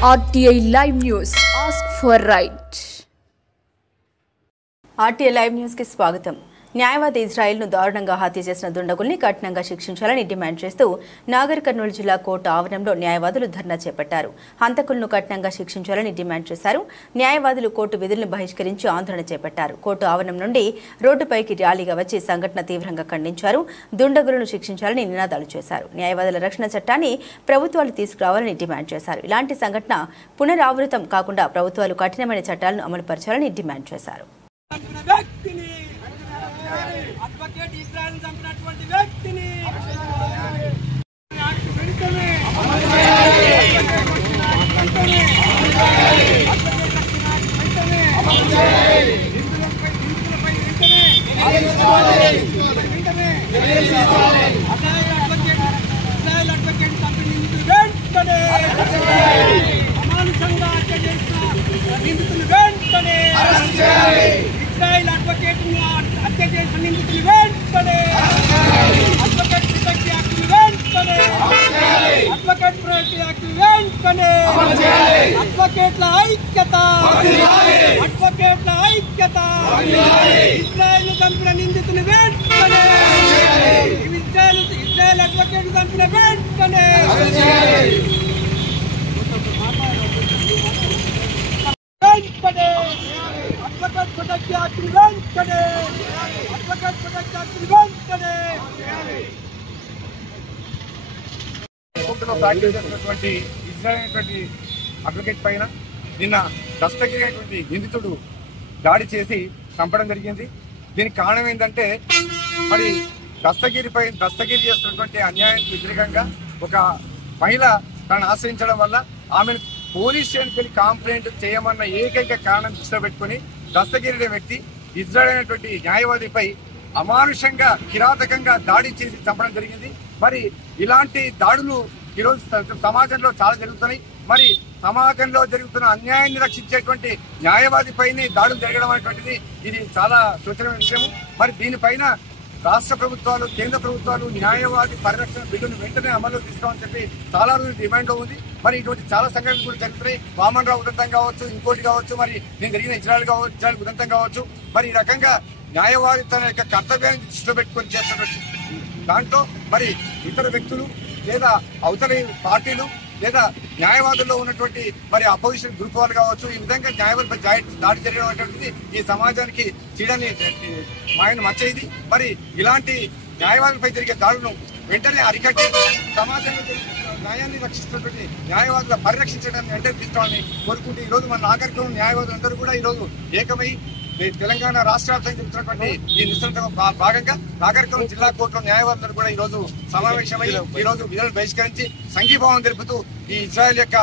RTI Live News. Ask for right. RTI Live News की स्वागतम. న్యాయవాది ఇజ్రాయెల్ను దారుణంగా హత్య చేసిన దుండగుల్ని కఠినంగా శిక్షించాలని డిమాండ్ చేస్తూ నాగర్ కర్నూలు జిల్లా కోర్టు ఆవరణంలో న్యాయవాదులు ధర్నా చేపట్టారు. హంతకులను కఠినంగా శిక్షించాలని డిమాండ్ చేశారు. న్యాయవాదులు కోర్టు విధులను బహిష్కరించి ఆందోళన చేపట్టారు. కోర్టు ఆవరణం నుండి రోడ్డుపైకి ర్యాలీగా వచ్చి సంఘటన తీవ్రంగా ఖండించారు. దుండగులను శిక్షించాలని నినాదాలు చేశారు. న్యాయవాదుల రక్షణ చట్టాన్ని ప్రభుత్వాలు తీసుకురావాలని డిమాండ్ చేశారు. ఇలాంటి సంఘటన పునరావృతం కాకుండా ప్రభుత్వాలు కఠినమైన చట్టాలను అమలుపరచాలని డిమాండ్ చేశారు. అడ్వకేట్ ఇజ్రాయెల్ చంపినటువంటి వ్యక్తిని ఇజ్రాయెల్ అడ్వకేట్ చంపిన నిందితులు వెంటనే అమానుషంగా హత్య చేసిన నిందితులు వెంటనే ఇజ్రాయెల్ అడ్వకేట్ హత్య చేసిన నిందితులు వెంటనే అడ్వకేట్ ప్రొటెక్ట్ యాక్ట్ వెంటనే అడ్వకేట్ ప్రొటెక్ట్ యాక్ట్ వెంటనే అడ్వకేట్ల ఐక్యత అడ్వకేట్ల ఐక్యత ఇజ్రాయెల్ చంపిన నిందితులు వెంటనే ఇజ్రాయెల్ అడ్వకేట్ చంపిన వెంటనే అడ్వకేట్ ప్రొటెక్ట్ యాక్ట్ వెంటనే అడ్వకేట్ ప్రొటెక్ట్ యాక్ట్ వెంటనే కోర్టులో ప్రాక్టీస్ చేసినటువంటి ఇజ్రాయెల్ అడ్వకేట్ పైన నిన్న దస్తగిరి అయినటువంటి నిందితుడు దాడి చేసి చంపడం జరిగింది. దీనికి కారణం ఏంటంటే మరి దస్తగిరి చేస్తున్నటువంటి అన్యాయానికి వ్యతిరేకంగా ఒక మహిళ తనను ఆశ్రయించడం వల్ల ఆమెను పోలీస్ స్టేషన్కి వెళ్ళి కంప్లైంట్ చేయమన్న ఏకైక కారణం దృష్టిలో పెట్టుకుని దస్తగిరి అనే వ్యక్తి ఇజ్రాయెల్ అనేటువంటి న్యాయవాదిపై అమానుషంగా కిరాతకంగా దాడి చేసి చంపడం జరిగింది. మరి ఇలాంటి దాడులు ఈరోజు సమాజంలో చాలా జరుగుతున్నాయి. మరి సమాజంలో జరుగుతున్న అన్యాయాన్ని రక్షించేటువంటి న్యాయవాదిపైనే దాడులు జరగడం అనేటువంటిది ఇది చాలా శోచనీయ విషయం. మరి దీనిపైన రాష్ట్ర ప్రభుత్వాలు, కేంద్ర ప్రభుత్వాలు న్యాయవాది పరిరక్షణ బిల్లును వెంటనే అమలు తీసుకోవాలని చెప్పి చాలా రోజులు డిమాండ్ లో ఉంది. మరి ఇటువంటి చాలా సంఘటనలు కూడా జరుగుతున్నాయి. వామన్ రావు ఉదంతం కావచ్చు, ఇంకోటి కావచ్చు, మరి నేను జరిగిన ఇజ్రాయెల్ ఉదంతం కావచ్చు. మరి ఈ రకంగా న్యాయవాది తన యొక్క కర్తవ్యాన్ని దృష్టిలో పెట్టుకొని చేస్తున్నట్టు దాంట్లో మరి ఇతర వ్యక్తులు లేదా అవతలి పార్టీలు లేదా న్యాయవాదుల్లో ఉన్నటువంటి మరి అపోజిషన్ గ్రూప్ వాళ్ళు కావచ్చు, ఈ విధంగా న్యాయవాదులపై దాడి జరగడం అనేటువంటిది ఈ సమాజానికి చీడని మాయను మచ్చైంది. మరి ఇలాంటి న్యాయవాదులపై జరిగే దాడులను వెంటనే అరికట్టి సమాజంలో న్యాయాన్ని రక్షిస్తున్నటువంటి న్యాయవాదుల పరిరక్షించడాన్ని వెంటనే తీసుకోవాలని కోరుకుంటూ ఈరోజు మన నాగర్ కర్నూలు న్యాయవాదులందరూ కూడా ఈరోజు ఏకమై తెలంగాణ రాష్ట్ర వ్యాప్తంగా జరుగుతున్నటువంటి ఈ నిరసనలో భాగంగా నాగర్ కర్నూలు జిల్లా కోర్టులో న్యాయవాదులు కూడా ఈ రోజు సమావేశమై ఈ రోజు విధులను బహిష్కరించి సంఘీభావం తెలుపుతూ ఈ ఇజ్రాయెల్ యొక్క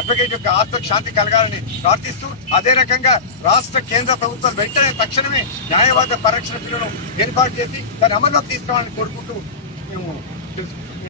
అడ్వకేట్ యొక్క ఆత్మకు శాంతి కలగాలని ప్రార్థిస్తూ అదే రకంగా రాష్ట్ర కేంద్ర ప్రభుత్వాలు వెంటనే తక్షణమే న్యాయవాద పరిరక్షణ బిల్లును ఏర్పాటు చేసి దాన్ని అమల్లోకి తీసుకోవాలని కోరుకుంటూ మేము తెలుసుకుంటాం.